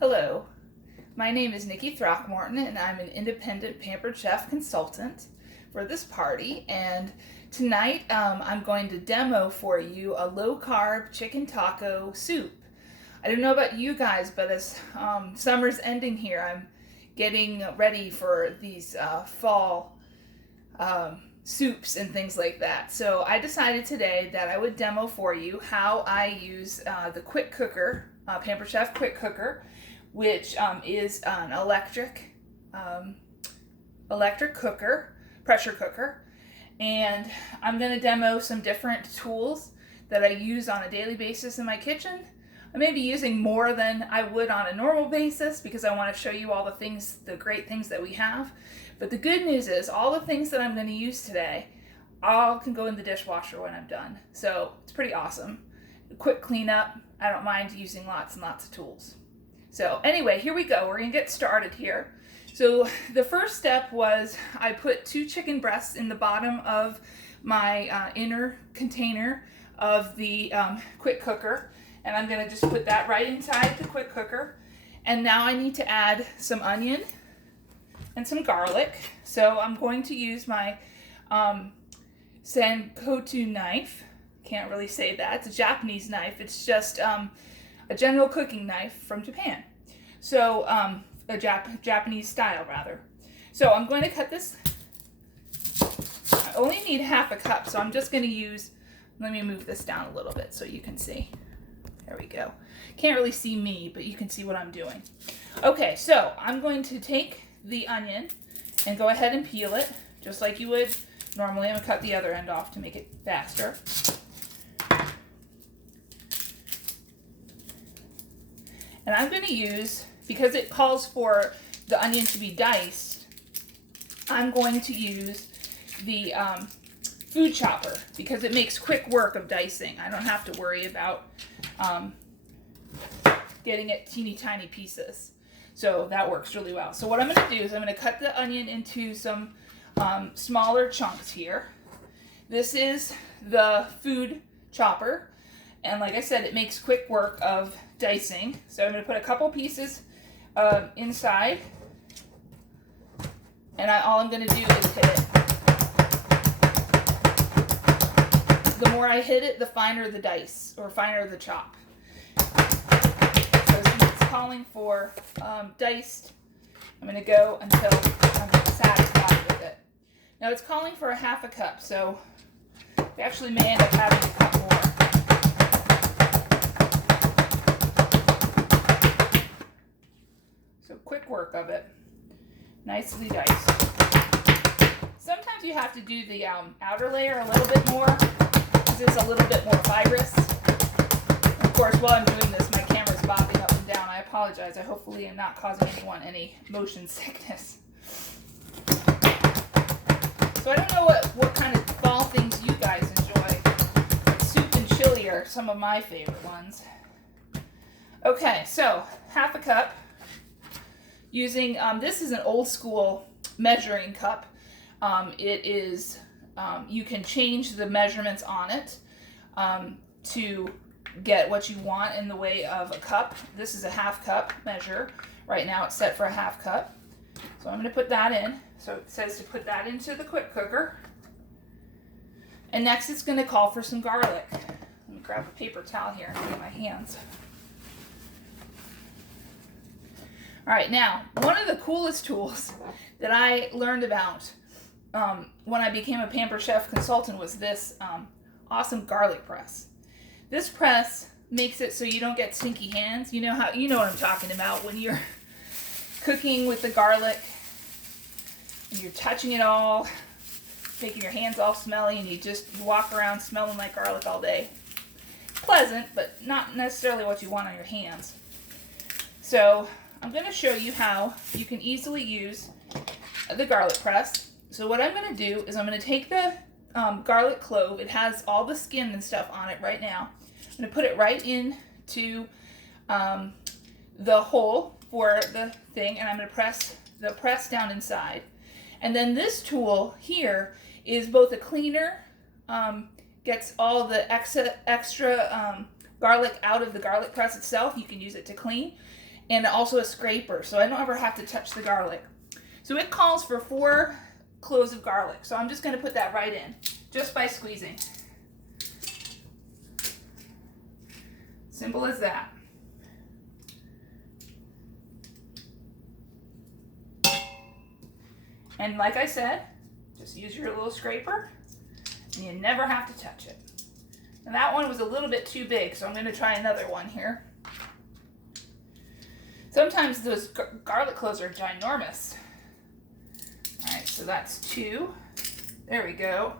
Hello, my name is Nikki Throckmorton and I'm an independent Pampered Chef consultant for this party, and tonight I'm going to demo for you a low-carb chicken taco soup. I don't know about you guys, but as summer's ending here, I'm getting ready for these fall soups and things like that. So I decided today that I would demo for you how I use the Quick Cooker, Pampered Chef Quick Cooker, which is an electric cooker, pressure cooker. And I'm going to demo some different tools that I use on a daily basis in my kitchen. I may be using more than I would on a normal basis because I want to show you all the great things that we have. But the good news is all the things that I'm going to use today, all can go in the dishwasher when I'm done. So it's pretty awesome. A quick cleanup. I don't mind using lots and lots of tools. So anyway, here we go. We're going to get started here. So the first step was I put 2 chicken breasts in the bottom of my inner container of the quick cooker. And I'm going to just put that right inside the quick cooker. And now I need to add some onion and some garlic. So I'm going to use my Sankoku knife. Can't really say that. It's a Japanese knife. It's just a general cooking knife from Japan. So a Japanese style rather. So I'm going to cut this. I only need half a cup, so I'm just going to use, let me move this down a little bit so you can see. There we go. Can't really see me, but you can see what I'm doing. Okay, so I'm going to take the onion and go ahead and peel it, just like you would normally. I'm going to cut the other end off to make it faster. And I'm going to use, because it calls for the onion to be diced, I'm going to use the food chopper because it makes quick work of dicing. I don't have to worry about getting it teeny tiny pieces. So that works really well. So what I'm going to do is I'm going to cut the onion into some smaller chunks here. This is the food chopper. And like I said, it makes quick work of dicing. So I'm going to put a couple pieces inside. And all I'm going to do is hit it. The more I hit it, the finer the dice, or finer the chop. So it's calling for diced. I'm going to go until I'm satisfied with it. Now it's calling for a half a cup, so we actually may end up having a cup more. So quick work of it. Nicely diced. Sometimes you have to do the outer layer a little bit more because it's a little bit more fibrous. And of course, while I'm doing this, my camera's bobbing up and down. I apologize. I hopefully am not causing anyone any motion sickness. So I don't know what kind of fall things you guys enjoy. Like soup and chili are some of my favorite ones. Okay, so half a cup. Using, this is an old school measuring cup. It is, you can change the measurements on it to get what you want in the way of a cup. This is a half cup measure. Right now it's set for a half cup. So I'm going to put that in. So it says to put that into the quick cooker. And next it's going to call for some garlic. Let me grab a paper towel here and clean my hands. All right, now, one of the coolest tools that I learned about when I became a Pampered Chef consultant was this awesome garlic press. This press makes it so you don't get stinky hands. You know what I'm talking about when you're cooking with the garlic and you're touching it all, making your hands all smelly, and you walk around smelling like garlic all day. Pleasant, but not necessarily what you want on your hands. So I'm going to show you how you can easily use the garlic press. So what I'm going to do is I'm going to take the garlic clove. It has all the skin and stuff on it right now. I'm going to put it right into the hole for the thing, and I'm going to press the press down inside. And then this tool here is both a cleaner, gets all the extra garlic out of the garlic press itself. You can use it to clean. and also a scraper, so I don't ever have to touch the garlic. So it calls for 4 cloves of garlic. So I'm just going to put that right in, just by squeezing. Simple as that. And like I said, just use your little scraper, and you never have to touch it. And that one was a little bit too big, so I'm going to try another one here. Sometimes those garlic cloves are ginormous. All right, so that's 2. There we go.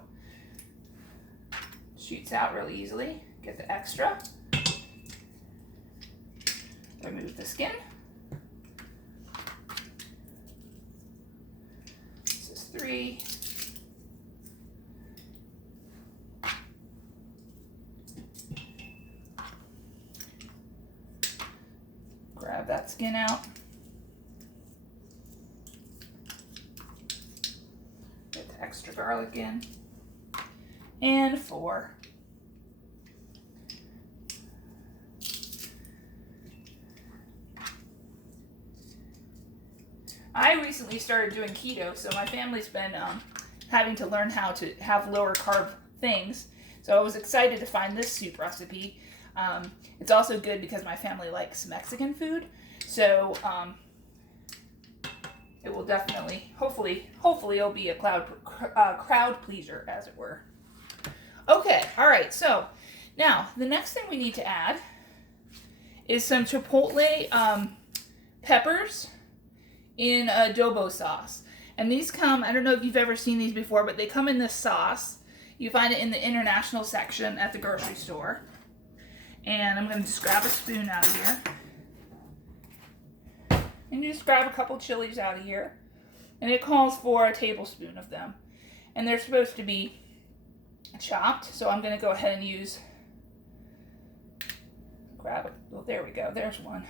Shoots out really easily. Get the extra. Remove the skin. This is 3. Grab that skin out. Get the extra garlic in. And 4. I recently started doing keto, so my family's been having to learn how to have lower carb things. So I was excited to find this soup recipe. It's also good because my family likes Mexican food, so it will definitely, hopefully it'll be a crowd pleaser, as it were. Okay, all right, so now the next thing we need to add is some chipotle peppers in adobo sauce. And these come, I don't know if you've ever seen these before, but they come in this sauce. You find it in the international section at the grocery store. And I'm going to just grab a spoon out of here. And you just grab a couple chilies out of here. And it calls for a tablespoon of them. And they're supposed to be chopped, so I'm going to go ahead and use, grab it. Well, there we go. There's one.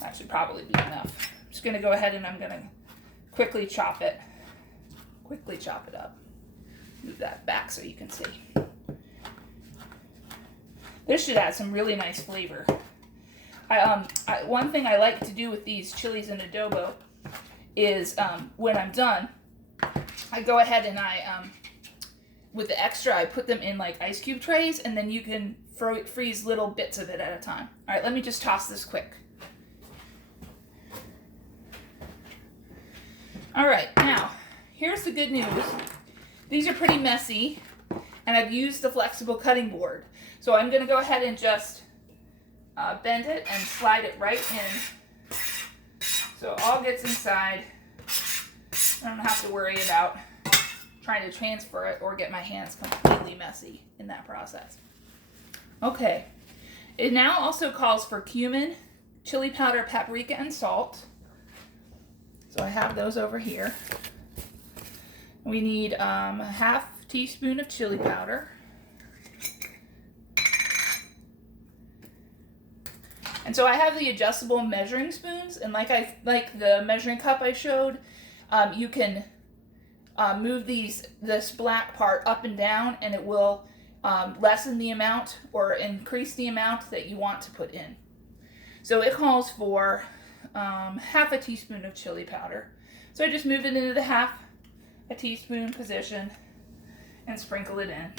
That should probably be enough. I'm just going to go ahead and I'm going to quickly chop it up. Move that back so you can see. This should add some really nice flavor. One thing I like to do with these chilies in adobo is when I'm done, I go ahead and with the extra, I put them in like ice cube trays, and then you can freeze little bits of it at a time. All right, let me just toss this quick. All right, now, here's the good news. These are pretty messy, and I've used the flexible cutting board. So I'm going to go ahead and just bend it and slide it right in. So it all gets inside. I don't have to worry about trying to transfer it or get my hands completely messy in that process. Okay. It now also calls for cumin, chili powder, paprika, and salt. So I have those over here. We need a half teaspoon of chili powder. And so I have the adjustable measuring spoons, and like the measuring cup I showed, you can move this black part up and down, and it will lessen the amount or increase the amount that you want to put in. So it calls for half a teaspoon of chili powder. So I just move it into the half a teaspoon position and sprinkle it in.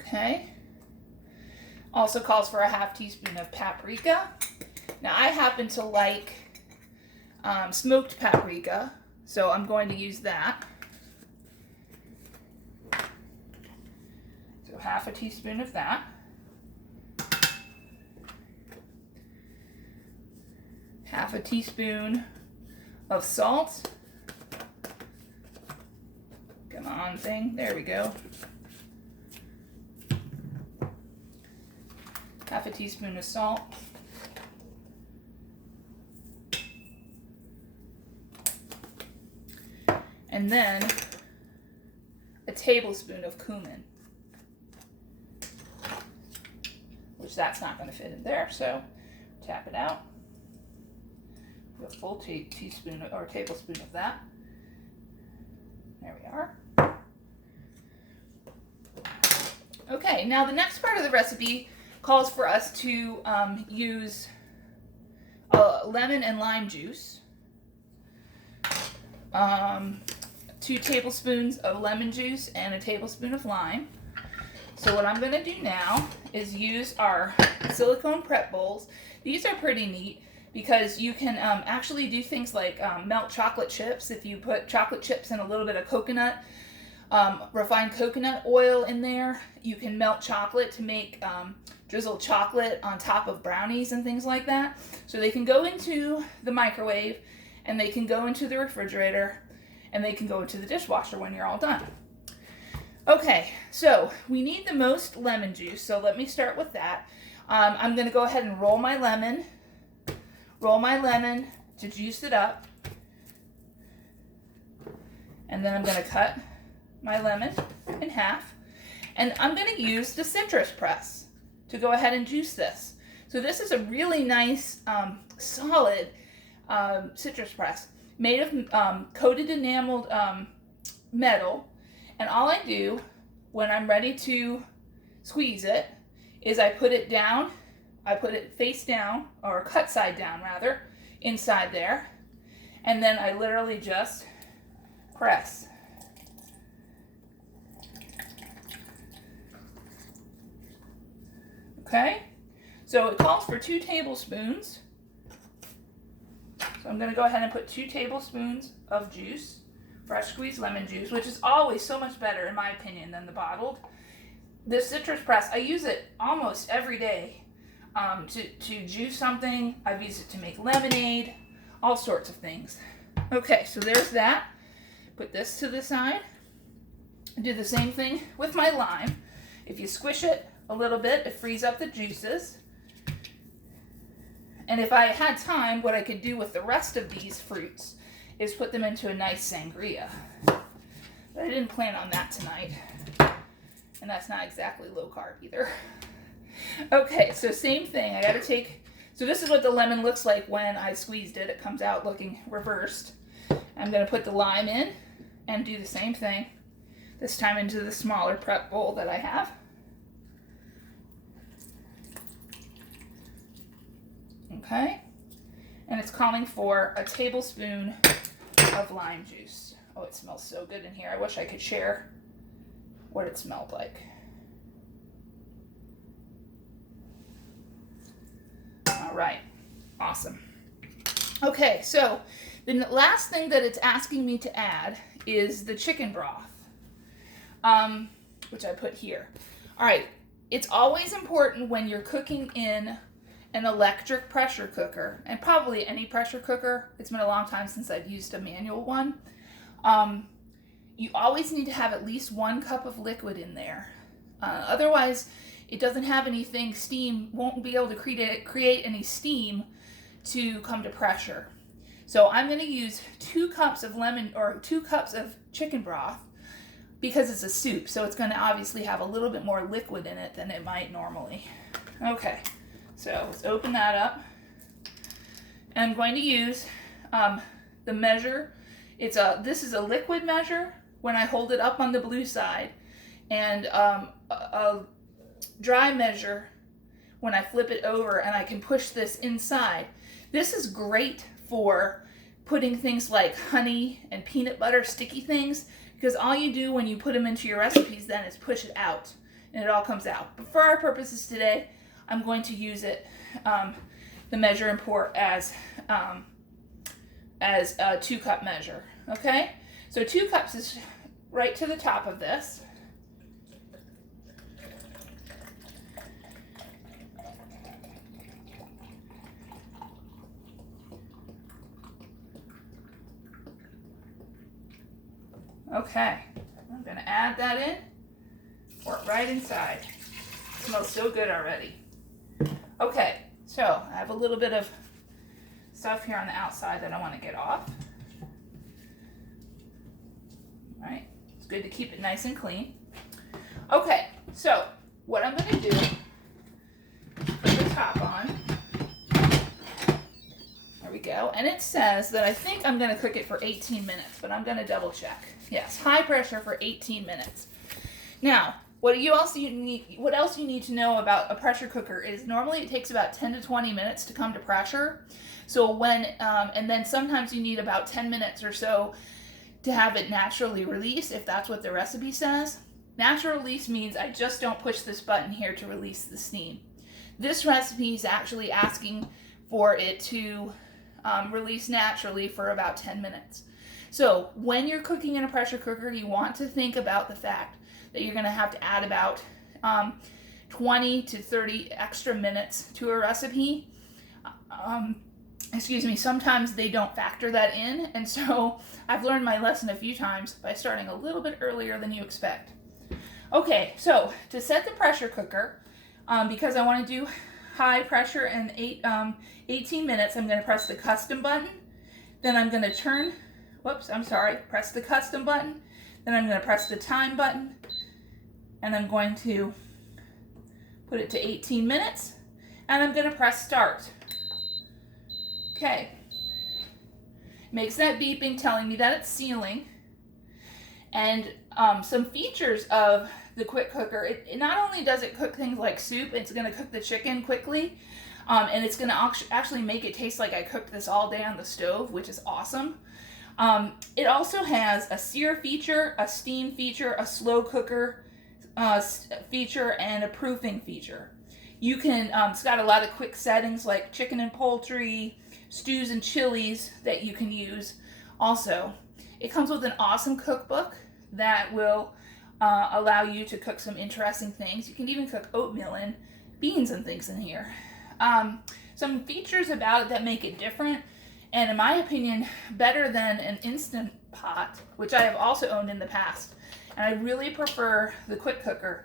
Okay. Also calls for a half teaspoon of paprika. Now I happen to like smoked paprika, so I'm going to use that. So half a teaspoon of that. Half a teaspoon of salt. Come on, thing. There we go. Half a teaspoon of salt. And then a tablespoon of cumin, which that's not going to fit in there, so tap it out. A full teaspoon or tablespoon of that. There we are. Okay, now the next part of the recipe calls for us to use lemon and lime juice, 2 tablespoons of lemon juice and a tablespoon of lime. So what I'm going to do now is use our silicone prep bowls. These are pretty neat because you can actually do things like melt chocolate chips. If you put chocolate chips and a little bit of coconut, refined coconut oil in there, you can melt chocolate to make drizzled chocolate on top of brownies and things like that. So they can go into the microwave, and they can go into the refrigerator, and they can go into the dishwasher when you're all done. Okay, so we need the most lemon juice, so let me start with that. I'm going to go ahead and roll my lemon to juice it up, and then I'm going to cut my lemon in half, and I'm going to use the citrus press to go ahead and juice this. So this is a really nice solid citrus press made of coated enameled metal, and all I do when I'm ready to squeeze it is I put it down, I put it face down, or cut side down rather, inside there, and then I literally just press. Okay, so it calls for 2 tablespoons. So I'm going to go ahead and put 2 tablespoons of juice, fresh squeezed lemon juice, which is always so much better in my opinion than the bottled. This citrus press, I use it almost every day to juice something. I've used it to make lemonade, all sorts of things. Okay, so there's that. Put this to the side. Do the same thing with my lime. If you squish it a little bit, it frees up the juices. And if I had time, what I could do with the rest of these fruits is put them into a nice sangria. But I didn't plan on that tonight. And that's not exactly low carb either. Okay, so same thing. I gotta take, so this is what the lemon looks like when I squeezed it. It comes out looking reversed. I'm gonna put the lime in and do the same thing. This time into the smaller prep bowl that I have. Okay, and it's calling for a tablespoon of lime juice. Oh, it smells so good in here. I wish I could share what it smelled like. All right, awesome. Okay, so the last thing that it's asking me to add is the chicken broth, which I put here. All right, it's always important when you're cooking in an electric pressure cooker, and probably any pressure cooker. It's been a long time since I've used a manual one. You always need to have at least 1 cup of liquid in there. Otherwise, it doesn't have anything, steam won't be able to create any steam to come to pressure. So I'm going to use 2 cups of 2 cups of chicken broth because it's a soup. So it's going to obviously have a little bit more liquid in it than it might normally. Okay. So let's open that up, and I'm going to use the measure. This is a liquid measure when I hold it up on the blue side, and a dry measure when I flip it over and I can push this inside. This is great for putting things like honey and peanut butter, sticky things, because all you do when you put them into your recipes then is push it out, and it all comes out. But for our purposes today, I'm going to use it, the measure and pour as a 2 cup measure. Okay, so 2 cups is right to the top of this. Okay, I'm going to add that in, pour it right inside. It smells so good already. Okay, so I have a little bit of stuff here on the outside that I want to get off. All right, it's good to keep it nice and clean. Okay, so what I'm going to do, put the top on. There we go. And it says that I think I'm going to cook it for 18 minutes, but I'm going to double check. Yes, high pressure for 18 minutes. Now, What else you need to know about a pressure cooker is normally it takes about 10 to 20 minutes to come to pressure. So and then sometimes you need about 10 minutes or so to have it naturally release, if that's what the recipe says. Natural release means I just don't push this button here to release the steam. This recipe is actually asking for it to release naturally for about 10 minutes. So when you're cooking in a pressure cooker, you want to think about the fact that you're going to have to add about 20 to 30 extra minutes to a recipe. Sometimes they don't factor that in, and so I've learned my lesson a few times by starting a little bit earlier than you expect. Okay, so to set the pressure cooker, because I want to do high pressure and 18 minutes, I'm going to press the custom button. Then I'm going to press the custom button. Then I'm going to press the time button. And I'm going to put it to 18 minutes. And I'm going to press start. Okay. Makes that beeping telling me that it's sealing. And some features of the quick cooker, it not only does it cook things like soup, it's going to cook the chicken quickly, and it's going to actually make it taste like I cooked this all day on the stove, which is awesome. It also has a sear feature, a steam feature, a slow cooker feature, and a proofing feature. You can, it's got a lot of quick settings like chicken and poultry, stews and chilies that you can use also. It comes with an awesome cookbook that will allow you to cook some interesting things. You can even cook oatmeal and beans and things in here. Some features about it that make it different, and in my opinion, better than an Instant Pot, which I have also owned in the past, and I really prefer the quick cooker,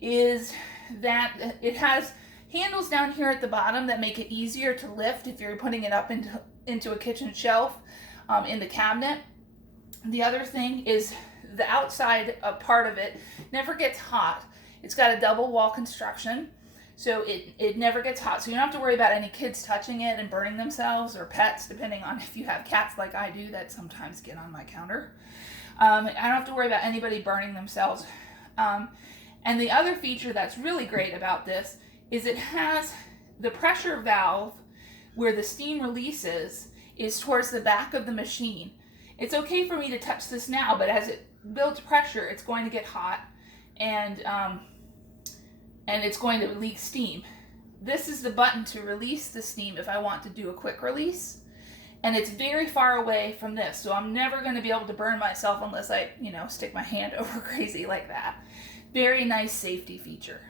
is that it has handles down here at the bottom that make it easier to lift if you're putting it up into a kitchen shelf in the cabinet. The other thing is the outside part of it never gets hot. It's got a double wall construction, so it never gets hot. So you don't have to worry about any kids touching it and burning themselves, or pets, depending on if you have cats like I do that sometimes get on my counter. I don't have to worry about anybody burning themselves. And the other feature that's really great about this is it has the pressure valve where the steam releases is towards the back of the machine. It's okay for me to touch this now, but as it builds pressure, it's going to get hot, and it's going to leak steam. This is the button to release the steam if I want to do a quick release, and it's very far away from this, so I'm never going to be able to burn myself unless I, stick my hand over crazy like that. Very nice safety feature.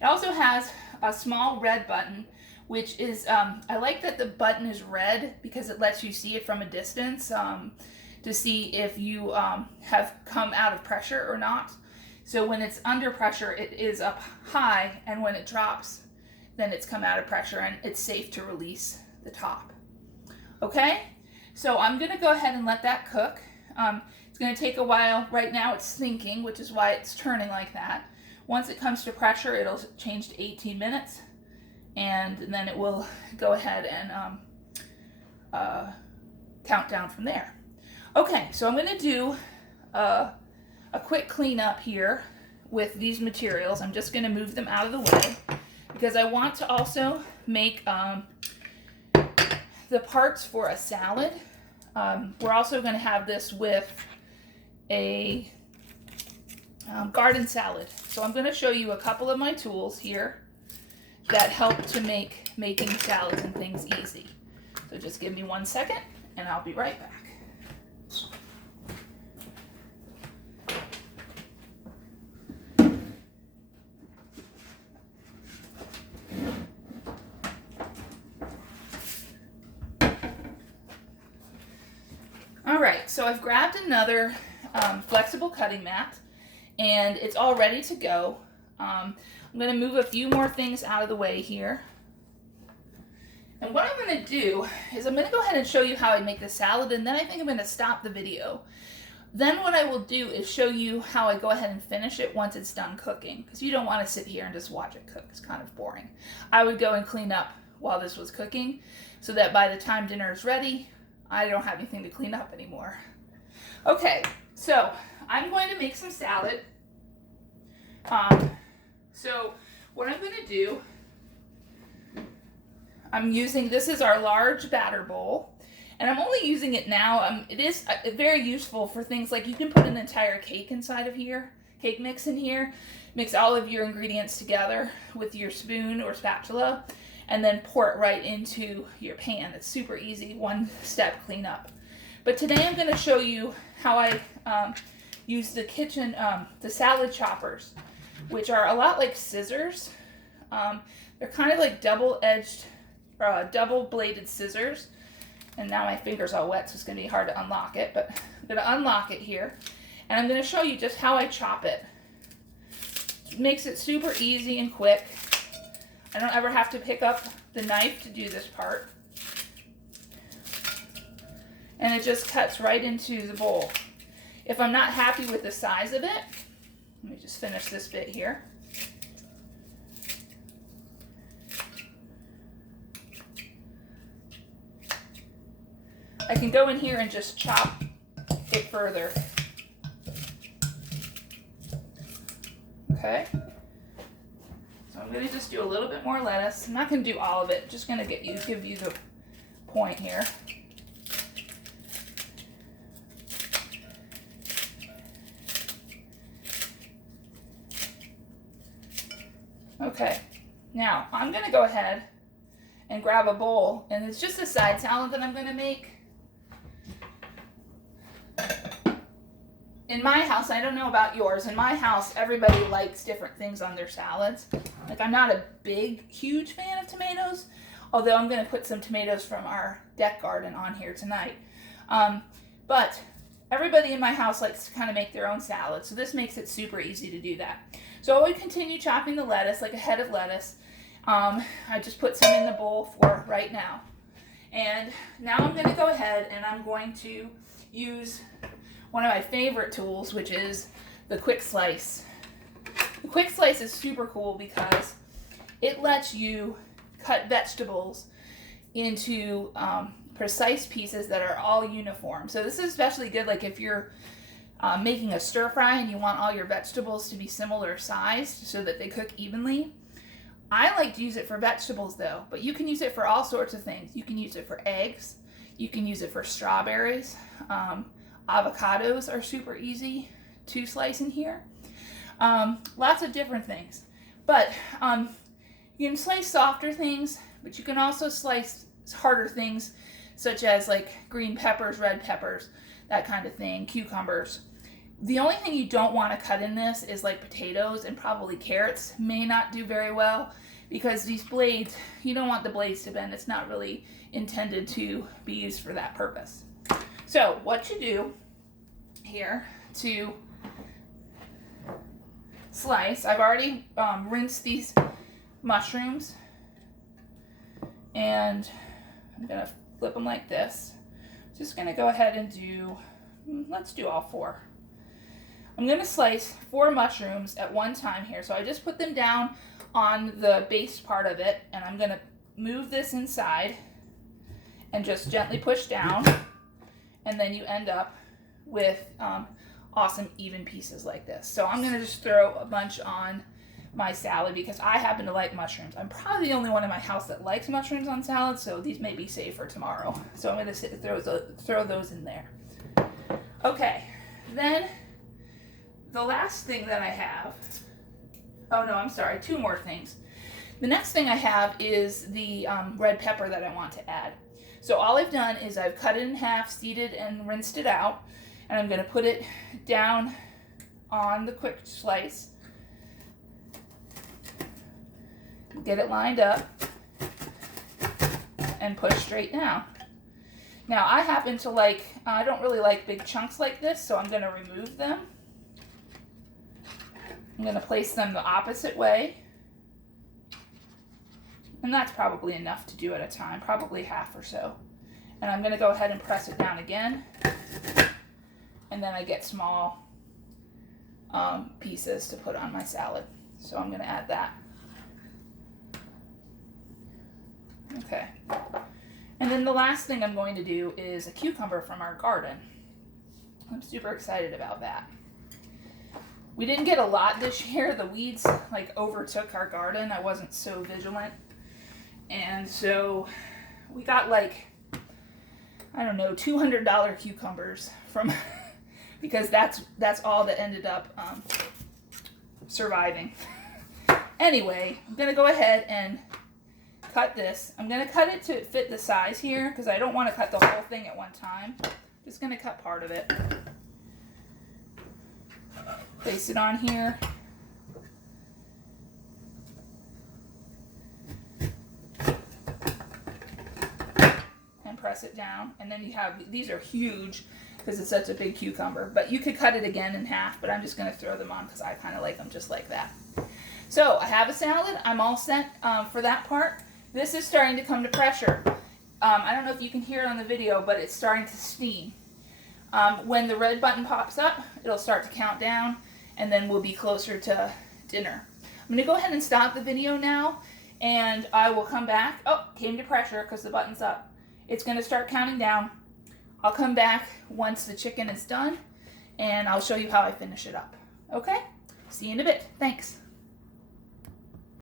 It also has a small red button, which is, I like that the button is red because it lets you see it from a distance to see if you have come out of pressure or not. So when it's under pressure, it is up high, and when it drops, then it's come out of pressure, and it's safe to release the top. Okay, so I'm gonna go ahead and let that cook. It's gonna take a while. Right now it's thinking, which is why it's turning like that. Once it comes to pressure, it'll change to 18 minutes, and then it will go ahead and count down from there. Okay, so I'm going to do a quick cleanup here with these materials. I'm just going to move them out of the way because I want to also make the parts for a salad. We're also going to have this with a garden salad. So I'm going to show you a couple of my tools here that help to make making salads and things easy. So just give me 1 second and I'll be right back. All right, so I've grabbed another flexible cutting mat, and it's all ready to go. I'm going to move a few more things out of the way here. And what I'm going to do is I'm going to go ahead and show you how I make the salad, and then I think I'm going to stop the video. Then what I will do is show you how I go ahead and finish it once it's done cooking, because you don't want to sit here and just watch it cook. It's kind of boring. I would go and clean up while this was cooking so that by the time dinner is ready, I don't have anything to clean up anymore. Okay, so I'm going to make some salad. So what I'm going to do, this is our large batter bowl, and I'm only using it now. It is very useful for things like you can put an entire cake inside of here, cake mix in here, mix all of your ingredients together with your spoon or spatula, and then pour it right into your pan. It's super easy, one step cleanup. But today I'm going to show you how I use the the salad choppers, which are a lot like scissors. They're kind of like double-edged, double-bladed scissors. And now my finger's all wet, so it's going to be hard to unlock it. But I'm going to unlock it here, and I'm going to show you just how I chop it. It makes it super easy and quick. I don't ever have to pick up the knife to do this part. And it just cuts right into the bowl. If I'm not happy with the size of it, let me just finish this bit here. I can go in here and just chop it further. Okay. So I'm going to just do a little bit more lettuce. I'm not going to do all of it. Just going to give you the point here. Okay. Now I'm going to go ahead and grab a bowl, and it's just a side salad that I'm going to make. In my house, I don't know about yours, in my house, everybody likes different things on their salads. Like, I'm not a huge fan of tomatoes, although I'm going to put some tomatoes from our deck garden on here tonight. But everybody in my house likes to kind of make their own salad, so this makes it super easy to do that. So I would continue chopping the lettuce, like a head of lettuce. I just put some in the bowl for right now. And now I'm going to go ahead and I'm going to use one of my favorite tools, which is the quick slice. The quick slice is super cool because it lets you cut vegetables into precise pieces that are all uniform. So this is especially good like if you're making a stir fry and you want all your vegetables to be similar sized so that they cook evenly. I like to use it for vegetables though, but you can use it for all sorts of things. You can use it for eggs. You can use it for strawberries. Avocados are super easy to slice in here. Lots of different things. But you can slice softer things, but you can also slice harder things such as like green peppers, red peppers, that kind of thing, cucumbers. The only thing you don't want to cut in this is like potatoes, and probably carrots may not do very well because these blades, you don't want the blades to bend. It's not really intended to be used for that purpose. So what you do here to slice, I've already rinsed these mushrooms, and I'm going to flip them like this. Just going to go ahead and let's do all 4. I'm going to slice 4 mushrooms at one time here. So I just put them down on the base part of it, and I'm going to move this inside and just gently push down, and then you end up with awesome even pieces like this. So I'm going to just throw a bunch on my salad because I happen to like mushrooms. I'm probably the only one in my house that likes mushrooms on salad, so these may be safe for tomorrow. So I'm going to throw those in there. Okay, then the last thing that I have, oh no, I'm sorry, 2 more things. The next thing I have is the red pepper that I want to add. So all I've done is I've cut it in half, seeded and rinsed it out, and I'm going to put it down on the quick slice. Get it lined up and push straight down. Now I happen to I don't really like big chunks like this, so I'm going to remove them. I'm going to place them the opposite way. And that's probably enough to do at a time, probably half or so. And I'm going to go ahead and press it down again. And then I get small pieces to put on my salad. So I'm going to add that. Okay. And then the last thing I'm going to do is a cucumber from our garden. I'm super excited about that. We didn't get a lot this year. The weeds like overtook our garden. I wasn't so vigilant. And so we got like, I don't know, $200 cucumbers from, because that's all that ended up surviving. Anyway, I'm going to go ahead and cut this. I'm going to cut it to fit the size here because I don't want to cut the whole thing at one time. Just going to cut part of it. Place it on here. And press it down. And then you have, these are huge because it's such a big cucumber. But you could cut it again in half, but I'm just going to throw them on because I kind of like them just like that. So I have a salad. I'm all set for that part. This is starting to come to pressure. I don't know if you can hear it on the video, but it's starting to steam. When the red button pops up, it'll start to count down, and then we'll be closer to dinner. I'm going to go ahead and stop the video now, and I will come back. Oh, came to pressure because the button's up. It's going to start counting down. I'll come back once the chicken is done, and I'll show you how I finish it up. Okay? See you in a bit. Thanks.